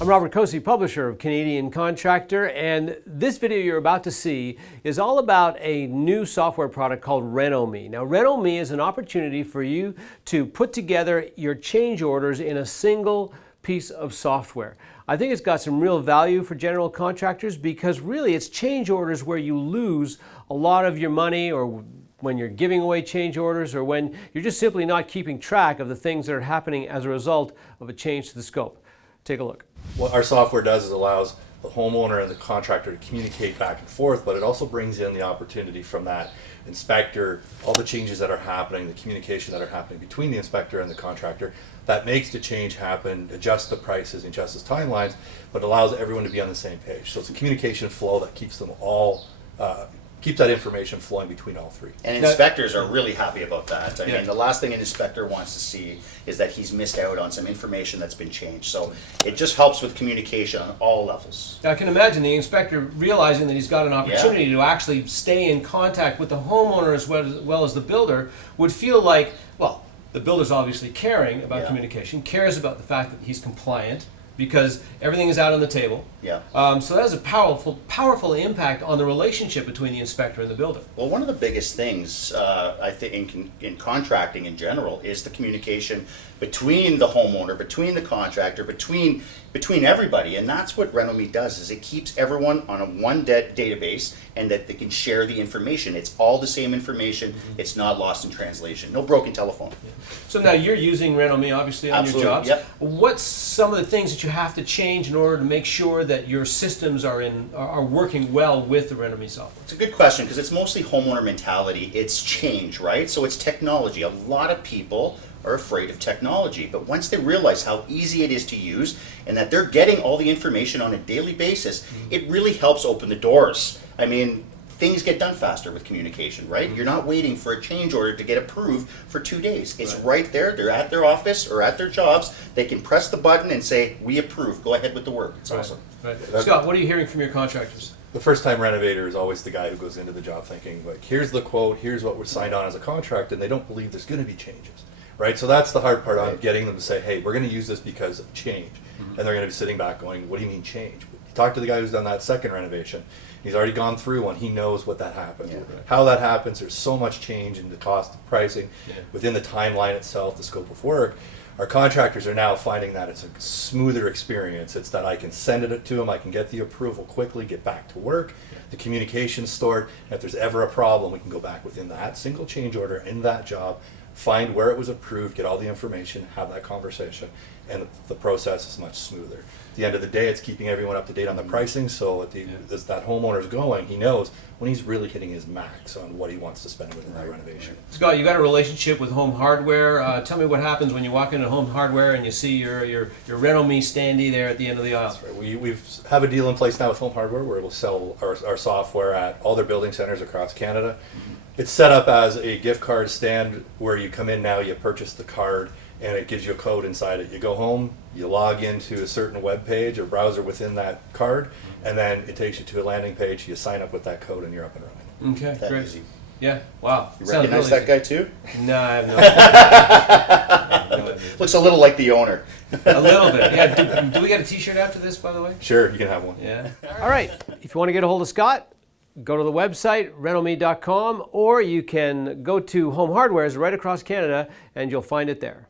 I'm Robert Cosi, publisher of Canadian Contractor, and this video you're about to see is all about a new software product called RENOMii. Now, RENOMii is an opportunity for you to put together your change orders in a single piece of software. I think it's got some real value for general contractors because really it's change orders where you lose a lot of your money, or when you're giving away change orders, or when you're just simply not keeping track of the things that are happening as a result of a change to the scope. Take a look. What our software does is allows the homeowner and the contractor to communicate back and forth, but it also brings in the opportunity from that inspector, all the changes that are happening, the communication that are happening between the inspector and the contractor, that makes the change happen, adjusts the prices, adjusts the timelines, but allows everyone to be on the same page. So it's a communication flow that keeps them all, keeps that information flowing between all three. And inspectors are really happy about that. I mean, the last thing an inspector wants to see is that he's missed out on some information that's been changed. So it just helps with communication on all levels. I can imagine the inspector realizing that he's got an opportunity to actually stay in contact with the homeowner as well as the builder would feel like, well, the builder's obviously caring about communication, cares about the fact that he's compliant, because everything is out on the table. Yeah. So that has a powerful impact on the relationship between the inspector and the builder. Well, one of the biggest things I think in contracting in general is the communication between the homeowner, between the contractor, between everybody, and that's what RENOMii does. Is it keeps everyone on a one database, and that they can share the information. It's all the same information. It's not lost in translation. No broken telephone. So now you're using RENOMii obviously on your jobs. Yep. What's some of the things that you have to change in order to make sure that your systems are working well with the RENOMii software? It's a good question because it's mostly homeowner mentality. It's change, right? So it's technology. A lot of people are afraid of technology, but once they realize how easy it is to use and that they're getting all the information on a daily basis, it really helps open the doors. I mean, things get done faster with communication, right? You're not waiting for a change order to get approved for 2 days. It's right there. They're at their office or at their jobs. They can press the button and say, "We approve. Go ahead with the work." It's awesome. Right. Scott, what are you hearing from your contractors? The first-time renovator is always the guy who goes into the job thinking, like, here's the quote, here's what we're signed on as a contract, and they don't believe there's going to be changes. Right, so that's the hard part on getting them to say, hey, we're going to use this because of change. And they're going to be sitting back going, what do you mean change? Talk to the guy who's done that second renovation. He's already gone through one. He knows what that happens. How that happens, there's so much change in the cost of pricing within the timeline itself, the scope of work. Our contractors are now finding that it's a smoother experience. It's that I can send it to them, I can get the approval quickly, get back to work, the communication's stored, and if there's ever a problem, we can go back within that single change order in that job, find where it was approved, get all the information, have that conversation, and the process is much smoother. At the end of the day, it's keeping everyone up to date on the pricing, so as that homeowner's going, he knows when he's really hitting his max on what he wants to spend within that renovation. Scott, you got a relationship with Home Hardware. Tell me what happens when you walk into Home Hardware and you see your RENOMii standee there at the end of the aisle. That's right. We have a deal in place now with Home Hardware where we'll sell our software at all their building centers across Canada. It's set up as a gift card stand where you come in now, you purchase the card, and it gives you a code inside it. You go home, you log into a certain web page or browser within that card, and then it takes you to a landing page, you sign up with that code, and you're up and running. Okay, That great. easy. Yeah, wow. You recognize that guy too? No, I have no idea. Looks a little like the owner. A little bit, yeah. Do we get a t-shirt after this, by the way? Sure, you can have one. Yeah. All right, if you want to get a hold of Scott, go to the website, renomii.com, or you can go to Home Hardware's right across Canada, and you'll find it there.